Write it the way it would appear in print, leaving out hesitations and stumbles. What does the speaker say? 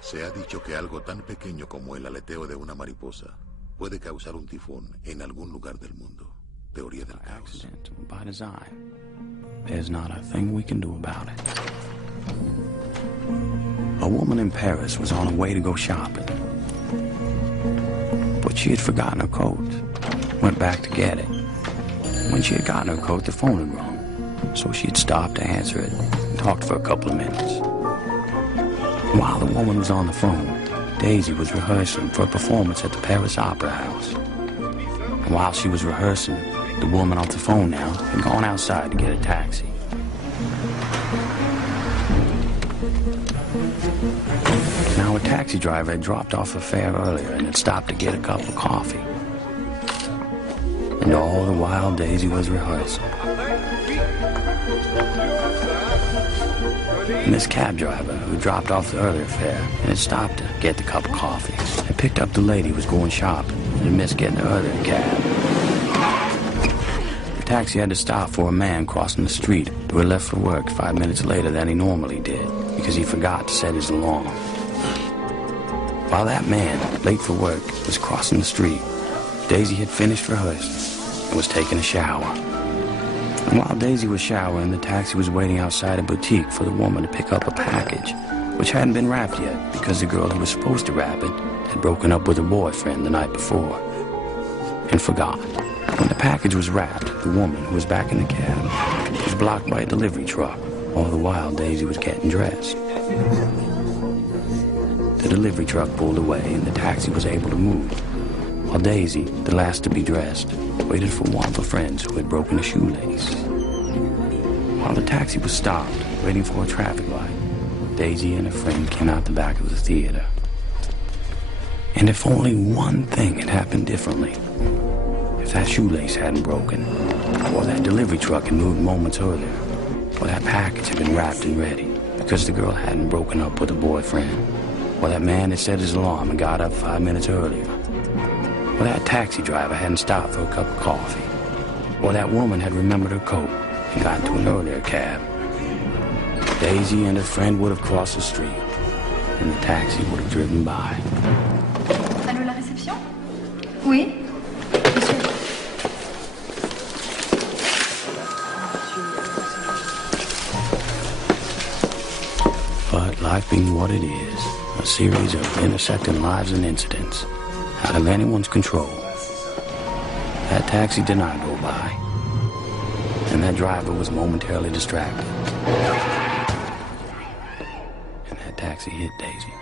Se ha dicho que algo tan pequeño como el aleteo de una mariposa puede causar un tifón en algún lugar del mundo. Teoría del caos. By design. There's not a thing we can do about it. A woman in Paris was on her way to go shopping, but she had forgotten her coat. Went back to get it. When she had gotten her coat, the phone had rung, so she had stopped to answer it and talked for a couple of minutes. While the woman was on the phone, Daisy was rehearsing for a performance at the Paris Opera House. And while she was rehearsing, the woman off the phone now had gone outside to get a taxi. Now a taxi driver had dropped off a fare earlier and had stopped to get a cup of coffee. And all the while Daisy was rehearsing. And this cab driver, who dropped off the earlier fare and had stopped to get the cup of coffee, had picked up the lady who was going shopping and had missed getting the earlier cab. The taxi had to stop for a man crossing the street who had left for work 5 minutes later than he normally did because he forgot to set his alarm. While that man, late for work, was crossing the street, Daisy had finished rehearsing and was taking a shower. And while Daisy was showering, the taxi was waiting outside a boutique for the woman to pick up a package, which hadn't been wrapped yet because the girl who was supposed to wrap it had broken up with her boyfriend the night before and forgot. When the package was wrapped, the woman, who was back in the cab, was blocked by a delivery truck. All the while, Daisy was getting dressed. The delivery truck pulled away and the taxi was able to move, while Daisy, the last to be dressed, waited for one of her friends who had broken a shoelace. While the taxi was stopped, waiting for a traffic light, Daisy and her friend came out the back of the theater. And if only one thing had happened differently, if that shoelace hadn't broken, or that delivery truck had moved moments earlier, or that package had been wrapped and ready because the girl hadn't broken up with her boyfriend, or that man had set his alarm and got up 5 minutes earlier, or that taxi driver hadn't stopped for a cup of coffee, or that woman had remembered her coat and got into an earlier cab, Daisy and her friend would have crossed the street, and the taxi would have driven by. Allô, la réception? Oui, monsieur. But life being what it is, a series of intersecting lives and incidents, out of anyone's control, that taxi did not go by, and that driver was momentarily distracted, and that taxi hit Daisy.